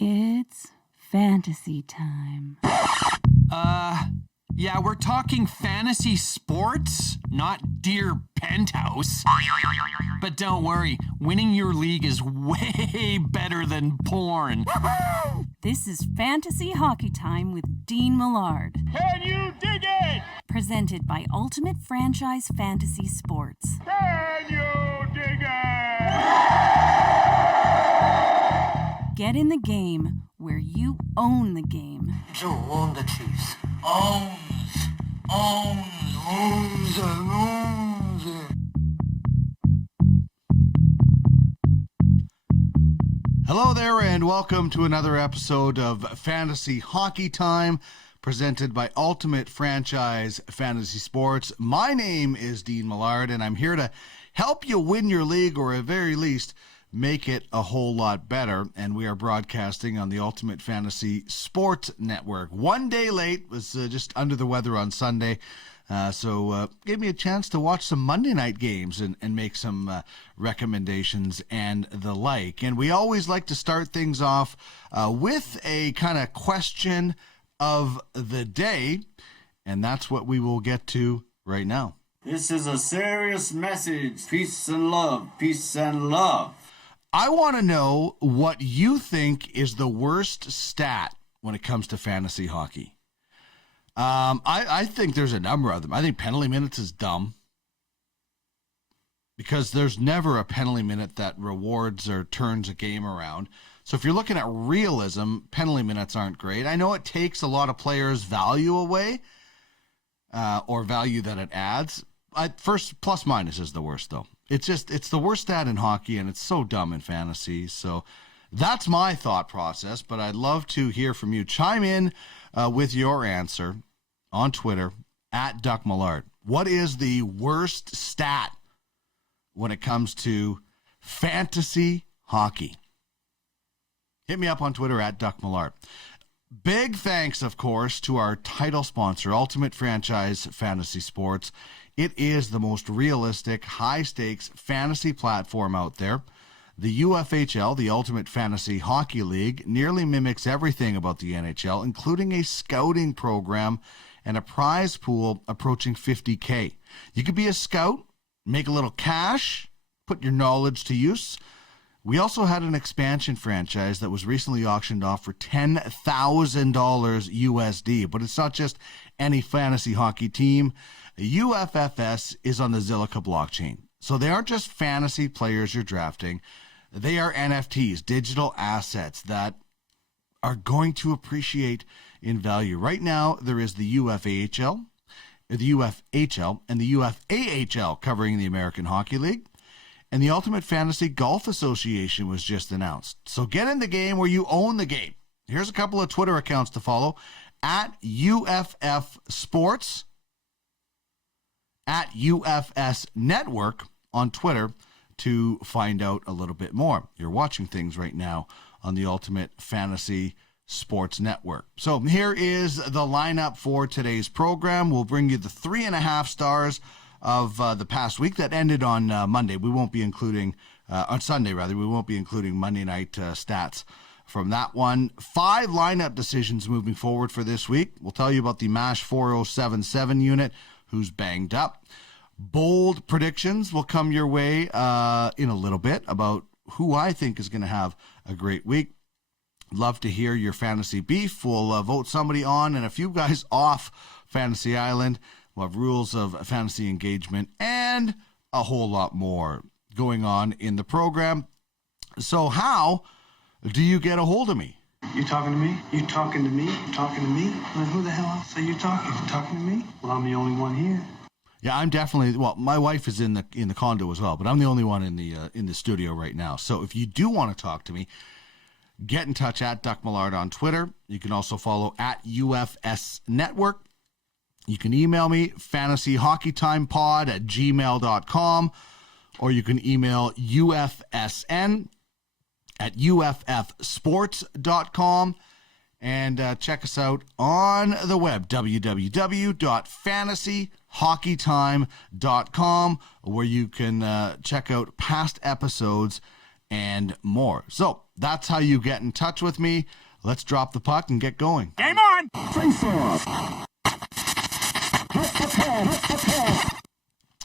It's fantasy time. Yeah, we're talking fantasy sports, not Dear Penthouse. But don't worry, winning your league is way better than porn. This is Fantasy Hockey Time with Dean Millard. Can you dig it? Presented by Ultimate Franchise Fantasy Sports. Can you dig it? Get in the game where you own the game. Joe own the Chiefs. Owns. Hello there, and welcome to another episode of Fantasy Hockey Time, presented by Ultimate Franchise Fantasy Sports. My name is Dean Millard, and I'm here to help you win your league, or at very least, make it a whole lot better. And we are broadcasting on the Ultimate Fantasy Sports Network. One day late, was just under the weather on Sunday. So gave me a chance to watch some Monday night games and make some recommendations and the like. And we always like to start things off with a kind of question of the day. And that's what we will get to right now. This is a serious message. Peace and love. Peace and love. I want to know what you think is the worst stat when it comes to fantasy hockey. I think there's a number of them. I think penalty minutes is dumb because there's never a penalty minute that rewards or turns a game around. So if you're looking at realism, penalty minutes aren't great. I know it takes a lot of players' value away or value that it adds. First, plus minus is the worst, though. It's the worst stat in hockey, and it's so dumb in fantasy. So that's my thought process, but I'd love to hear from you. Chime in with your answer on Twitter, at Duck Millard. What is the worst stat when it comes to fantasy hockey? Hit me up on Twitter, at Duck Millard. Big thanks, of course, to our title sponsor, Ultimate Franchise Fantasy Sports. It is the most realistic, high-stakes fantasy platform out there. The UFHL, the Ultimate Fantasy Hockey League, nearly mimics everything about the NHL, including a scouting program and a prize pool approaching $50K. You could be a scout, make a little cash, put your knowledge to use. We also had an expansion franchise that was recently auctioned off for $10,000 USD, but it's not just any fantasy hockey team. UFFS is on the Zilliqa blockchain. So they aren't just fantasy players you're drafting. They are NFTs, digital assets that are going to appreciate in value. Right now, there is the UFHL, and the UFAHL covering the American Hockey League. And the Ultimate Fantasy Golf Association was just announced. So get in the game where you own the game. Here's a couple of Twitter accounts to follow. At UFF Sports, at UFS Network on Twitter to find out a little bit more. You're watching things right now on the Ultimate Fantasy Sports Network. So here is the lineup for today's program. We'll bring you the 3.5 stars of the past week that ended on Monday. We won't be including, on Sunday rather, we won't be including Monday night stats from that one. 5 lineup decisions moving forward for this week. We'll tell you about the MASH 4077 unit, who's banged up. Bold predictions will come your way in a little bit about who I think is going to have a great week. Love to hear your fantasy beef. We'll vote somebody on and a few guys off Fantasy Island. We'll have rules of fantasy engagement and a whole lot more going on in the program. So how do you get a hold of me? You talking to me? You talking to me? You talking to me? Well, who the hell else are you talking to? Talking to me? Well, I'm the only one here. Yeah, I'm definitely. Well, my wife is in the condo as well, but I'm the only one in the studio right now. So if you do want to talk to me, get in touch at Duck Millard on Twitter. You can also follow at UFS Network. You can email me, fantasyhockeytimepod@gmail.com, or you can email ufsn@uffsports.com, and check us out on the web, www.fantasyhockeytime.com, where you can check out past episodes and more. So that's how you get in touch with me. Let's drop the puck and get going. Game on!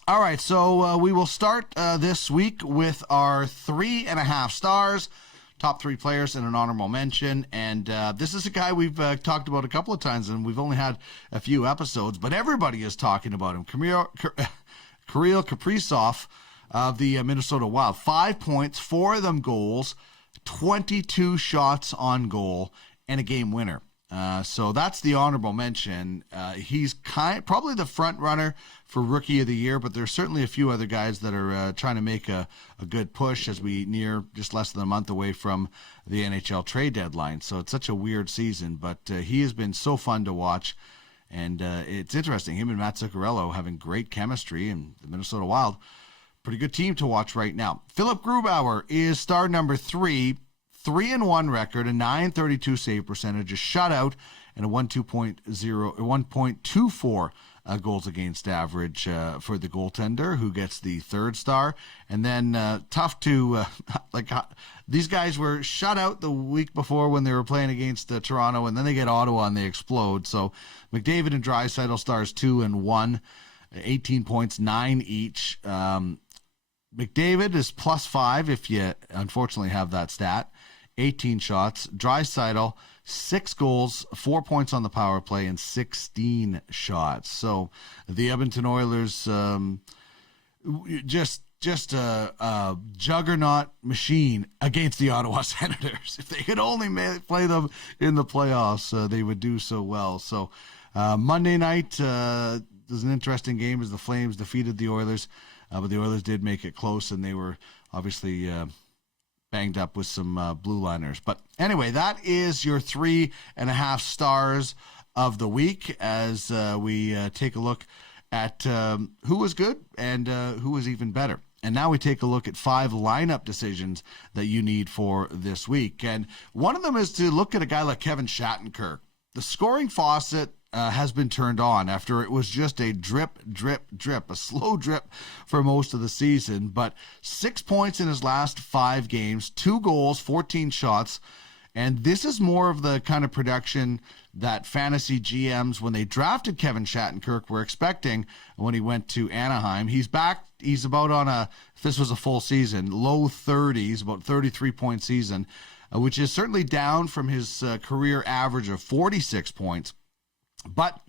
All right, so we will start this week with our 3.5 stars, top 3 players and an honorable mention. And this is a guy we've talked about a couple of times, and we've only had a few episodes, but everybody is talking about him. Kirill Kaprizov of the Minnesota Wild. 5 points, 4 of them goals, 22 shots on goal, and a game winner. So that's the honorable mention. He's probably the front runner for Rookie of the Year, but there's certainly a few other guys that are trying to make a good push as we near just less than a month away from the NHL trade deadline. So it's such a weird season, but he has been so fun to watch. And it's interesting. Him and Matt Zuccarello having great chemistry, and the Minnesota Wild, pretty good team to watch right now. Philip Grubauer is star number 3. 3-1 record, a .932 save percentage, a shutout, and a 1.24 goals against average for the goaltender, who gets the 3rd star. And then tough to these guys were shut out the week before when they were playing against Toronto, and then they get Ottawa and they explode. So McDavid and Draisaitl stars 2 and 1, 18 points, 9 each. McDavid is +5 if you unfortunately have that stat. 18 shots. Draisaitl, 6 goals, 4 points on the power play, and 16 shots. So the Edmonton Oilers, just a juggernaut machine against the Ottawa Senators. If they could only play them in the playoffs, they would do so well. So Monday night was an interesting game as the Flames defeated the Oilers, but the Oilers did make it close, and they were obviously banged up with some blue liners. But anyway, that is your 3.5 stars of the week as we take a look at who was good and who was even better. And now we take a look at 5 lineup decisions that you need for this week. And one of them is to look at a guy like Kevin Shattenkirk. The scoring faucet has been turned on after it was just a drip, a slow drip for most of the season. But 6 points in his last 5 games, 2 goals, 14 shots. And this is more of the kind of production that fantasy GMs, when they drafted Kevin Shattenkirk, were expecting when he went to Anaheim. He's back. He's about on if this was a full season, low 30s, about 33-point season, which is certainly down from his career average of 46 points. But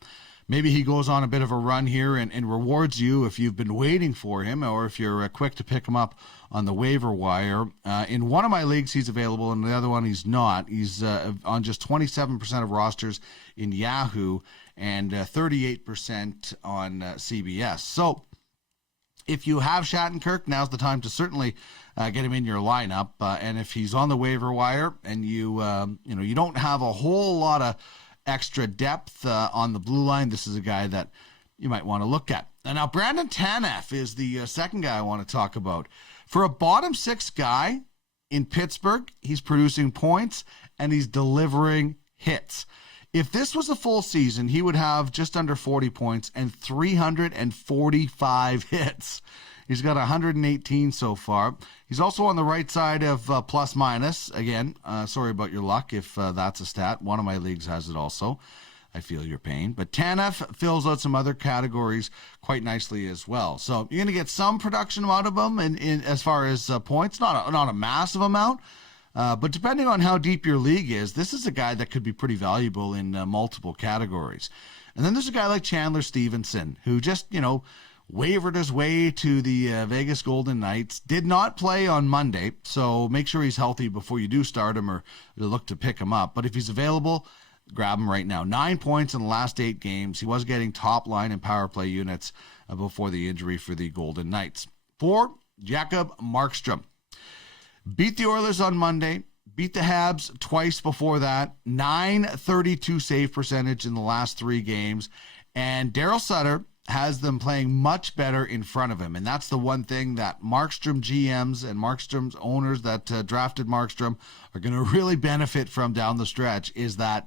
maybe he goes on a bit of a run here and rewards you if you've been waiting for him, or if you're quick to pick him up on the waiver wire. In one of my leagues, he's available, and the other one he's not. He's on just 27% of rosters in Yahoo and 38% on CBS. So if you have Shattenkirk, now's the time to certainly get him in your lineup. And if he's on the waiver wire and you don't have a whole lot of extra depth on the blue line, this is a guy that you might want to look at. And now Brandon Tanf is the second guy I want to talk about. For a bottom 6 guy in Pittsburgh, he's producing points and he's delivering hits. If this was a full season, he would have just under 40 points and 345 hits. He's got 118 so far. He's also on the right side of plus minus. Again, sorry about your luck if that's a stat. One of my leagues has it also. I feel your pain. But Tanev fills out some other categories quite nicely as well. So you're going to get some production out of him in as far as points. Not a massive amount. But depending on how deep your league is, this is a guy that could be pretty valuable in multiple categories. And then there's a guy like Chandler Stevenson, who just, wavered his way to the Vegas Golden Knights. Did not play on Monday, so make sure he's healthy before you do start him or look to pick him up. But if he's available, grab him right now. 9 points in the last 8 games. He was getting top line and power play units before the injury for the Golden Knights. 4, Jacob Markstrom. Beat the Oilers on Monday. Beat the Habs twice before that. .932 save percentage in the last 3 games. And Daryl Sutter has them playing much better in front of him. And that's the one thing that Markstrom GMs and Markstrom's owners that drafted Markstrom are going to really benefit from down the stretch, is that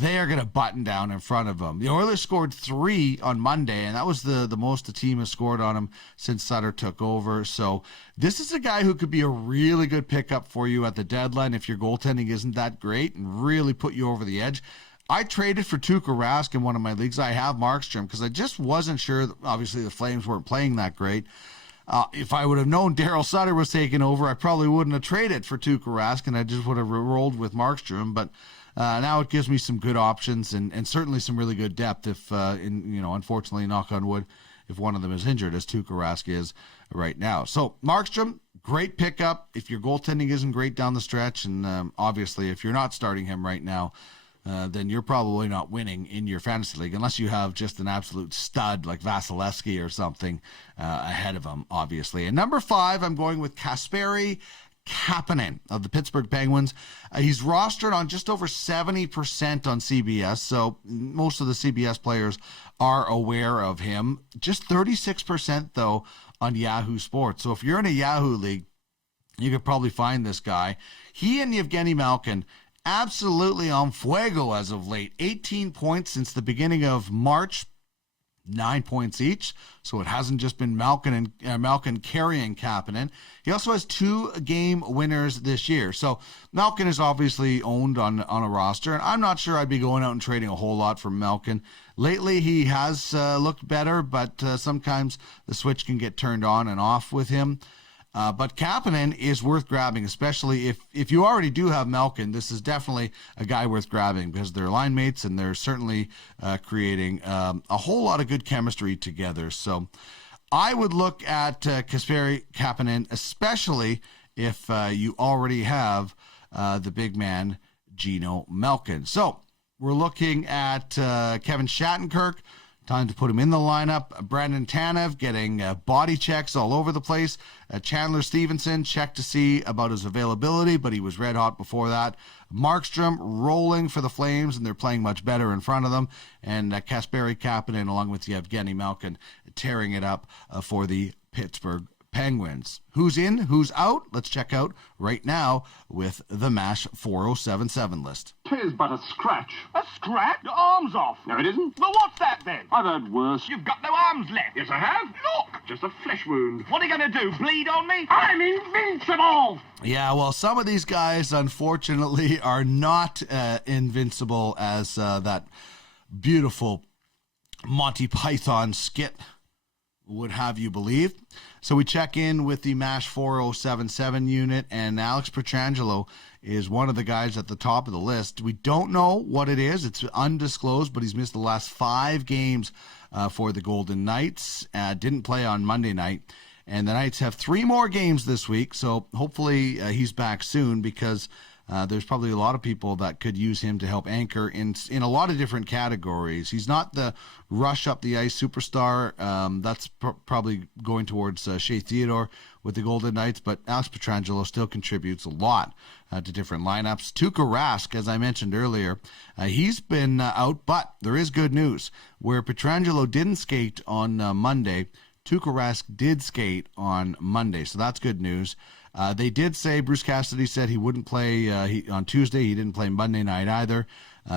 they are going to button down in front of them. The Oilers scored 3 on Monday, and that was the most the team has scored on them since Sutter took over. So this is a guy who could be a really good pickup for you at the deadline if your goaltending isn't that great and really put you over the edge. I traded for Tuukka Rask in one of my leagues. I have Markstrom because I just wasn't sure. Obviously, the Flames weren't playing that great. If I would have known Daryl Sutter was taking over, I probably wouldn't have traded for Tuukka Rask, and I just would have rolled with Markstrom. But now it gives me some good options and certainly some really good depth if, unfortunately, knock on wood, if one of them is injured, as Tuukka Rask is right now. So Markstrom, great pickup if your goaltending isn't great down the stretch, and obviously if you're not starting him right now, then you're probably not winning in your fantasy league unless you have just an absolute stud like Vasilevsky or something ahead of him, obviously. And number 5, I'm going with Kasperi Kapanen of the Pittsburgh Penguins. He's rostered on just over 70% on CBS, so most of the CBS players are aware of him. Just 36%, though, on Yahoo Sports. So if you're in a Yahoo league, you could probably find this guy. He and Evgeny Malkin absolutely on fuego as of late. 18 points since the beginning of March, 9 points each. So it hasn't just been Malkin carrying Kapanen. He also has 2 game winners this year. So Malkin is obviously owned on a roster, and I'm not sure I'd be going out and trading a whole lot for Malkin. Lately, he has looked better, but sometimes the switch can get turned on and off with him. But Kapanen is worth grabbing, especially if you already do have Malkin. This is definitely a guy worth grabbing because they're line mates and they're certainly creating a whole lot of good chemistry together. So I would look at Kasperi Kapanen, especially if you already have the big man, Geno Malkin. So we're looking at Kevin Shattenkirk. Time to put him in the lineup. Brandon Tanev getting body checks all over the place. Chandler Stevenson, check to see about his availability, but he was red hot before that. Markstrom rolling for the Flames, and they're playing much better in front of them. And Kasperi Kapanen, along with Evgeny Malkin, tearing it up for the Pittsburgh Penguins. Who's in, who's out? Let's check out right now with the MASH 4077 list. 'Tis but a scratch. A scratch? Your arm's off. No, it isn't. Well, what's that then? I've heard worse. You've got no arms left. Yes, I have. Look, just a flesh wound. What are you going to do, bleed on me? I'm invincible! Yeah, well, some of these guys, unfortunately, are not invincible as that beautiful Monty Python skit would have you believe. So we check in with the MASH 4077 unit, and Alex Pietrangelo is one of the guys at the top of the list. We don't know what it is. It's undisclosed, but he's missed the last 5 games for the Golden Knights. Didn't play on Monday night. And the Knights have 3 more games this week, so hopefully he's back soon because there's probably a lot of people that could use him to help anchor in a lot of different categories. He's not the rush up the ice superstar. That's probably going towards Shea Theodore with the Golden Knights, but Alex Pietrangelo still contributes a lot to different lineups. Tuukka Rask, as I mentioned earlier, he's been out, but there is good news. Where Pietrangelo didn't skate on Monday, Tuukka Rask did skate on Monday, so that's good news. They did say, Bruce Cassidy said he wouldn't play on Tuesday. He didn't play Monday night either.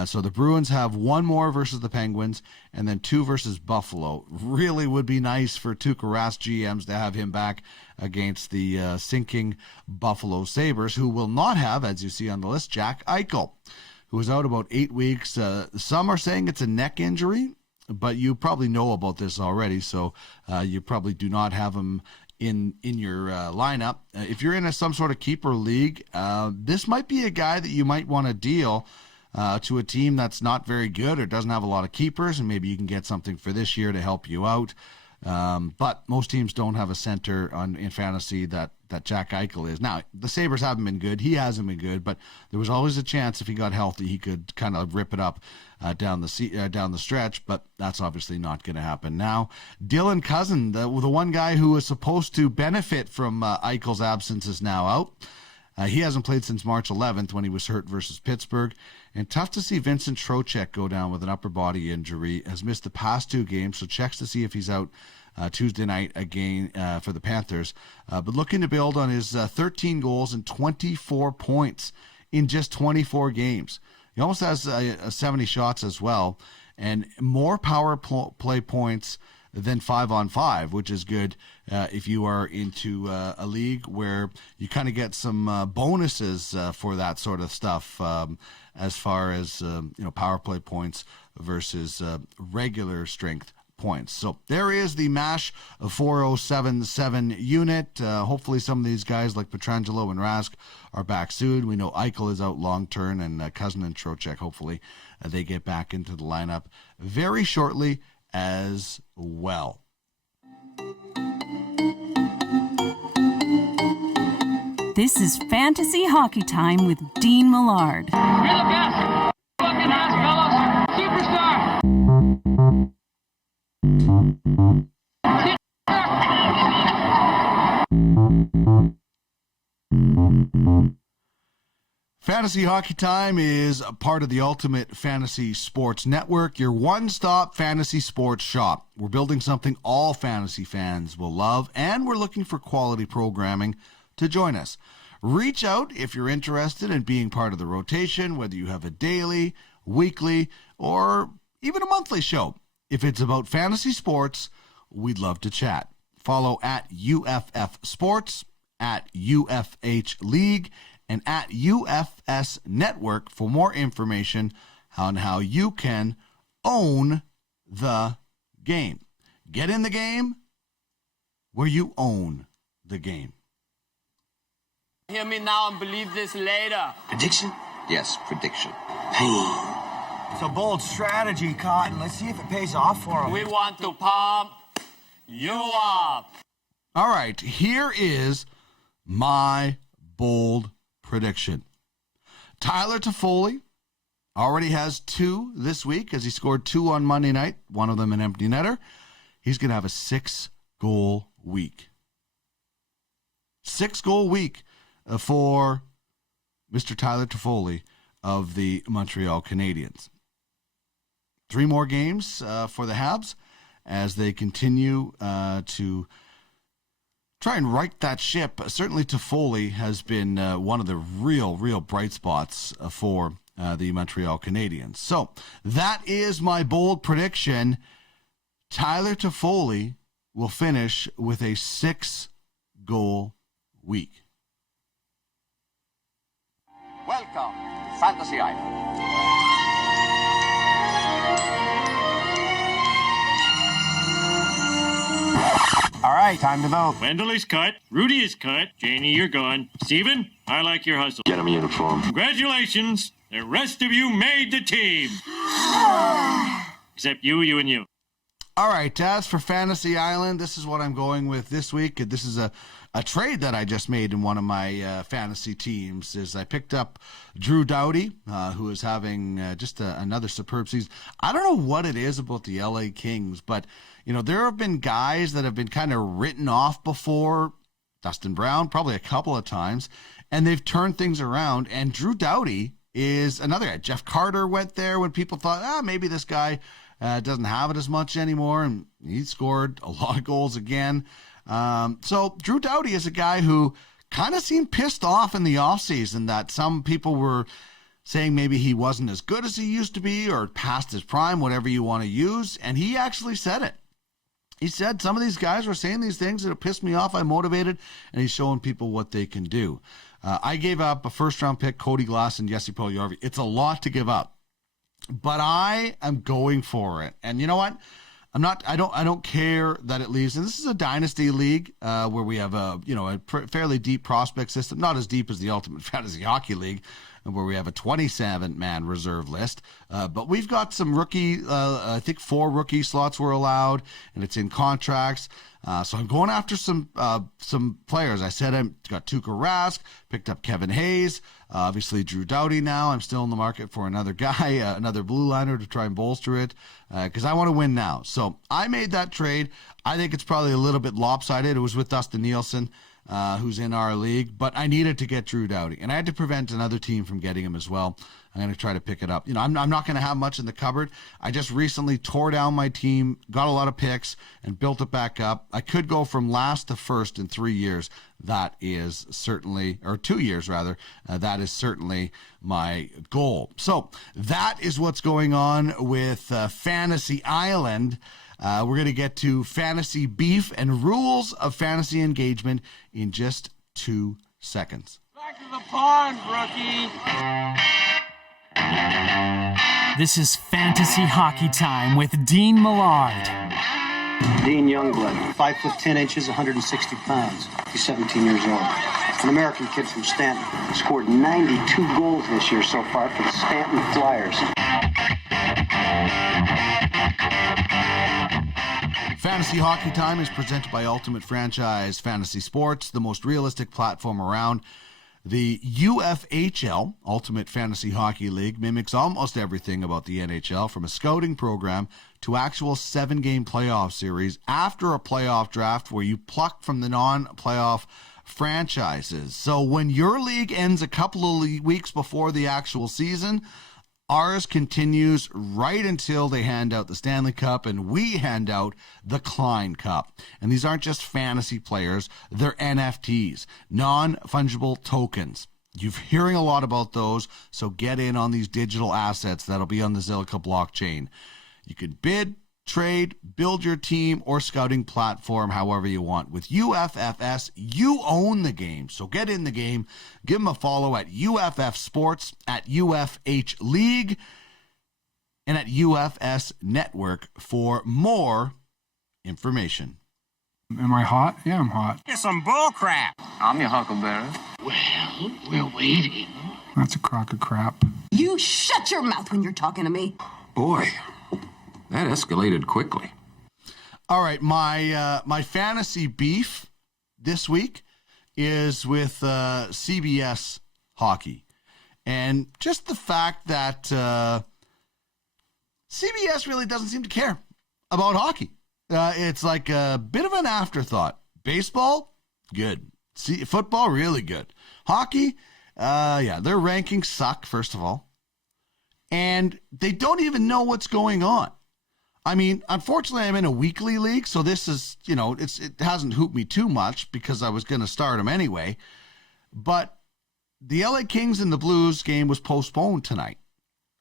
So the Bruins have 1 more versus the Penguins and then 2 versus Buffalo. Really would be nice for Tuukka Rask GMs to have him back against the sinking Buffalo Sabres, who will not have, as you see on the list, Jack Eichel, who is out about 8 weeks. Some are saying it's a neck injury, but you probably know about this already, so you probably do not have him in your lineup. If you're in some sort of keeper league, this might be a guy that you might want to deal to a team that's not very good or doesn't have a lot of keepers, and maybe you can get something for this year to help you out. But most teams don't have a center in fantasy that Jack Eichel is. Now, the Sabres haven't been good. He hasn't been good, but there was always a chance if he got healthy, he could kind of rip it up down the stretch, but that's obviously not going to happen now. Dylan Cousin, the one guy who was supposed to benefit from Eichel's absence, is now out. He hasn't played since March 11th when he was hurt versus Pittsburgh. And tough to see Vincent Trocheck go down with an upper body injury. Has missed the past 2 games, so checks to see if he's out Tuesday night again for the Panthers. But looking to build on his 13 goals and 24 points in just 24 games. He almost has 70 shots as well, and more power play points than 5-on-5, which is good if you are into a league where you kind of get some bonuses for that sort of stuff as far as power play points versus regular strength points. So there is the MASH 4077 unit. Hopefully some of these guys like Pietrangelo and Rask are back soon. We know Eichel is out long term, and Cousin and Trocheck, hopefully they get back into the lineup very shortly as well. This is Fantasy Hockey Time with Dean Millard. You're the best. Fucking ass, fellas. Superstar. Fantasy Hockey Time is a part of the Ultimate Fantasy Sports Network, your one-stop fantasy sports shop. We're building something all fantasy fans will love, and we're looking for quality programming to join us. Reach out if you're interested in being part of the rotation, whether you have a daily, weekly, or even a monthly show. If it's about fantasy sports, we'd love to chat. Follow at UFF Sports, at UFH League, and at UFS Network for more information on how you can own the game. Get in the game where you own the game. Hear me now and believe this later. Prediction? Yes, prediction. It's a bold strategy, Cotton. Let's see if it pays off for him. We want to pump you up. All right, here is my bold prediction. Tyler Toffoli already has 2 this week as he scored 2 on Monday night, one of them an empty netter. He's going to have a 6-goal week. 6-goal week for Mr. Tyler Toffoli of the Montreal Canadiens. 3 more games for the Habs as they continue to try and right that ship. Certainly Toffoli has been one of the real bright spots for the Montreal Canadiens. So that is my bold prediction. Tyler Toffoli will finish with a 6-goal week. Welcome to Fantasy Island. All right, time to vote. Wendell is cut. Rudy is cut. Janie, you're gone. Steven, I like your hustle. Get him a uniform. Congratulations. The rest of you made the team. Except you, and you. All right, as for Fantasy Island, this is what I'm going with this week. This is a trade that I just made in one of my fantasy teams. Is I picked up Drew Doughty, who is having just another superb season. I don't know what it is about the LA Kings, but there have been guys that have been kind of written off before. Dustin Brown, probably a couple of times, and they've turned things around. And Drew Doughty is another guy. Jeff Carter went there when people thought, maybe this guy doesn't have it as much anymore, and he scored a lot of goals again. So Drew Doughty is a guy who kind of seemed pissed off in the offseason that some people were saying maybe he wasn't as good as he used to be or past his prime, whatever you want to use, and he actually said it. He said, some of these guys were saying these things that pissed me off. I'm motivated, and he's showing people what they can do. I gave up a first-round pick, Cody Glass and Jesse Puljujarvi. It's a lot to give up, but I am going for it. And you know what? I don't care that it leaves. And this is a dynasty league where we have a fairly deep prospect system, not as deep as the Ultimate Fantasy Hockey League, where we have a 27-man reserve list. But we've got some rookie, I think 4 rookie slots were allowed, and it's in contracts. So I'm going after some players. I said I got Tuukka Rask, picked up Kevin Hayes, obviously Drew Doughty now. I'm still in the market for another guy, another blue liner to try and bolster it because I want to win now. So I made that trade. I think it's probably a little bit lopsided. It was with Dustin Nielsen. who's in our league, but I needed to get Drew Doughty, and I had to prevent another team from getting him as well. I'm going to try to pick it up. I'm not going to have much in the cupboard. I just recently tore down my team, got a lot of picks, and built it back up. I could go from last to first in 3 years. That is certainly, or 2 years rather, that is certainly my goal. So that is what's going on with Fantasy Island. We're going to get to fantasy beef and rules of fantasy engagement in just 2 seconds. Back to the pond, rookie. This is Fantasy Hockey Time with Dean Millard. Dean Youngblood, 5'10", 160 pounds. He's 17 years old. An American kid from Stanton. Scored 92 goals this year so far for the Stanton Flyers. Fantasy Hockey Time is presented by Ultimate Franchise Fantasy Sports, the most realistic platform around. The UFHL, Ultimate Fantasy Hockey League, mimics almost everything about the NHL, from a scouting program to actual 7-game playoff series after a playoff draft where you pluck from the non-playoff franchises. So when your league ends a couple of weeks before the actual season, ours continues right until they hand out the Stanley Cup, and we hand out the Klein Cup. And these aren't just fantasy players, they're NFTs, non-fungible tokens. You're hearing a lot about those, so get in on these digital assets that'll be on the Zilliqa blockchain. You can bid, trade, build your team or scouting platform however you want. With UFFS, you own the game. So get in the game. Give them a follow at UFF Sports, at UFH League, and at UFS Network for more information. Am I hot? Yeah, I'm hot. It's some bull crap. I'm your huckleberry. Well, we're waiting. That's a crock of crap. You shut your mouth when you're talking to me. Boy, that escalated quickly. All right, my fantasy beef this week is with CBS Hockey. And just the fact that CBS really doesn't seem to care about hockey. It's like a bit of an afterthought. Baseball, good. Football, really good. Hockey, yeah, their rankings suck, first of all. And they don't even know what's going on. I mean, unfortunately, I'm in a weekly league, so this is, it hasn't hooped me too much because I was going to start them anyway. But the LA Kings and the Blues game was postponed tonight,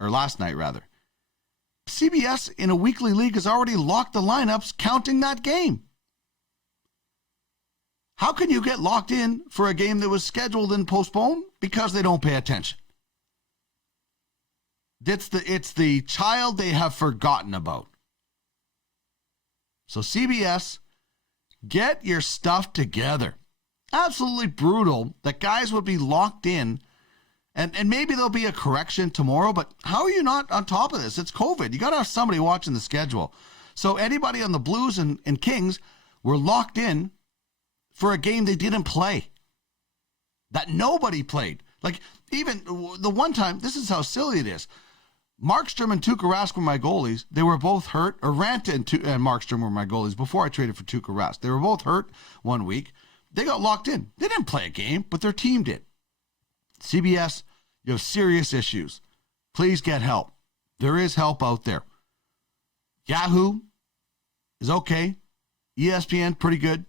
or last night, rather. CBS in a weekly league has already locked the lineups counting that game. How can you get locked in for a game that was scheduled and postponed? Because they don't pay attention. It's the child they have forgotten about. So CBS, get your stuff together. Absolutely brutal that guys would be locked in, and maybe there'll be a correction tomorrow, but how are you not on top of this? It's COVID. You got to have somebody watching the schedule. So anybody on the Blues and Kings were locked in for a game they didn't play, that nobody played. Like, even the one time, this is how silly it is. Markstrom and Tuukka Rask were my goalies. They were both hurt. Ranta and Markstrom were my goalies before I traded for Tuukka Rask. They were both hurt 1 week. They got locked in. They didn't play a game, but their team did. CBS, you have serious issues. Please get help. There is help out there. Yahoo is okay. ESPN, pretty good.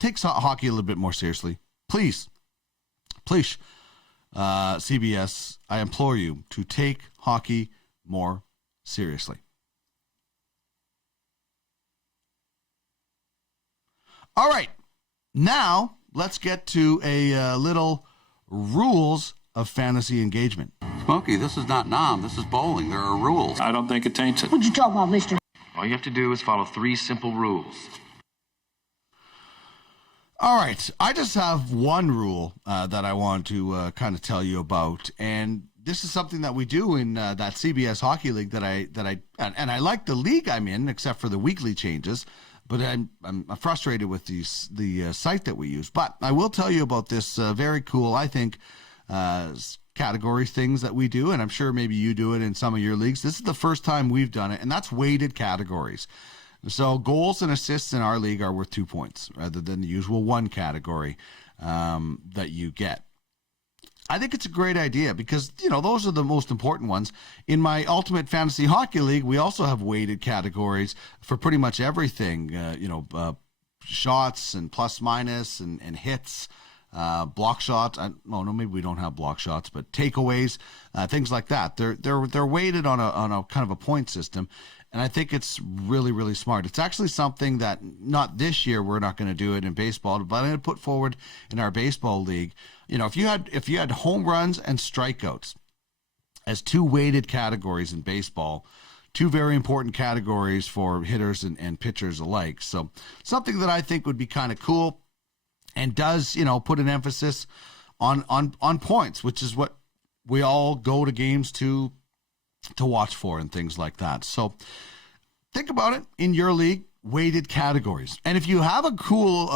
Takes hockey a little bit more seriously. Please, CBS, I implore you to take hockey more seriously. All right, now let's get to a little rules of fantasy engagement. Smokey, this is not Nam. This is bowling. There are rules. I don't think it taints it. What you talking about, mister? All you have to do is follow 3 simple rules. All right, I just have one rule that I want to kind of tell you about, and this is something that we do in that CBS Hockey League that I like the league I'm in, except for the weekly changes, but I'm frustrated with the site that we use. But I will tell you about this very cool, I think, category things that we do, and I'm sure maybe you do it in some of your leagues. This is the first time we've done it, and that's weighted categories. So goals and assists in our league are worth 2 points rather than the usual 1 category that you get. I think it's a great idea because, those are the most important ones. In my Ultimate Fantasy Hockey League, we also have weighted categories for pretty much everything, shots and plus minus and hits, block shots. Maybe we don't have block shots, but takeaways, things like that. They're weighted on a kind of a point system. And I think it's really, really smart. It's actually something that not this year, we're not going to do it in baseball, but I'm going to put forward in our baseball league. If you had home runs and strikeouts as 2 weighted categories in baseball, 2 very important categories for hitters and pitchers alike. So something that I think would be kind of cool and does, put an emphasis on points, which is what we all go to games to watch for and things like that. So think about it in your league, weighted categories. And if you have a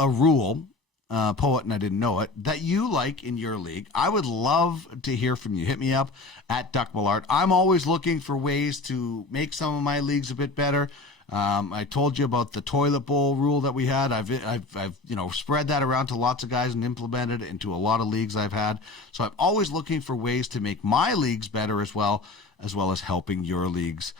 rule, poet, and I didn't know it, that you like in your league, I would love to hear from you. Hit me up at Duck Millard. I'm always looking for ways to make some of my leagues a bit better. I told you about the toilet bowl rule that we had. I've spread that around to lots of guys and implemented it into a lot of leagues I've had. So I'm always looking for ways to make my leagues better as well as helping your leagues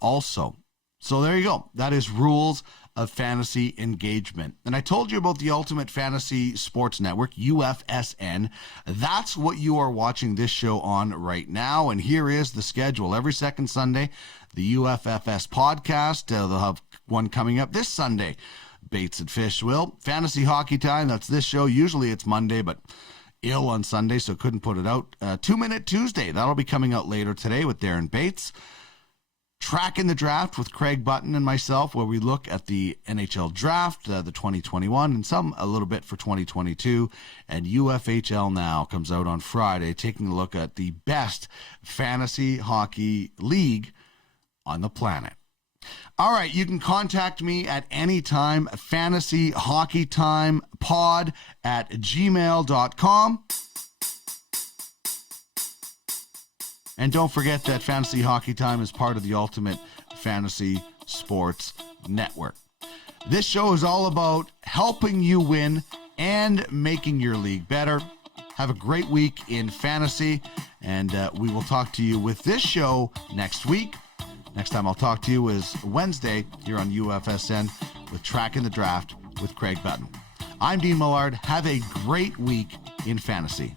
also. So there you go. That is Rules of Fantasy Engagement. And I told you about the Ultimate Fantasy Sports Network, UFSN. That's what you are watching this show on right now. And here is the schedule. Every second Sunday, the UFFS podcast. They'll have one coming up this Sunday. Bates and Fish will. Fantasy Hockey Time, that's this show. Usually it's Monday, but ill on Sunday, so couldn't put it out. 2 Minute Tuesday, that'll be coming out later today with Darren Bates. Tracking the Draft with Craig Button and myself, where we look at the NHL Draft, the 2021, and a little bit for 2022. And UFHL Now comes out on Friday, taking a look at the best fantasy hockey league on the planet. All right, you can contact me at any time, fantasyhockeytimepod@gmail.com. And don't forget that Fantasy Hockey Time is part of the Ultimate Fantasy Sports Network. This show is all about helping you win and making your league better. Have a great week in fantasy, and we will talk to you with this show next week. Next time I'll talk to you is Wednesday here on UFSN with Tracking the Draft with Craig Button. I'm Dean Millard. Have a great week in fantasy.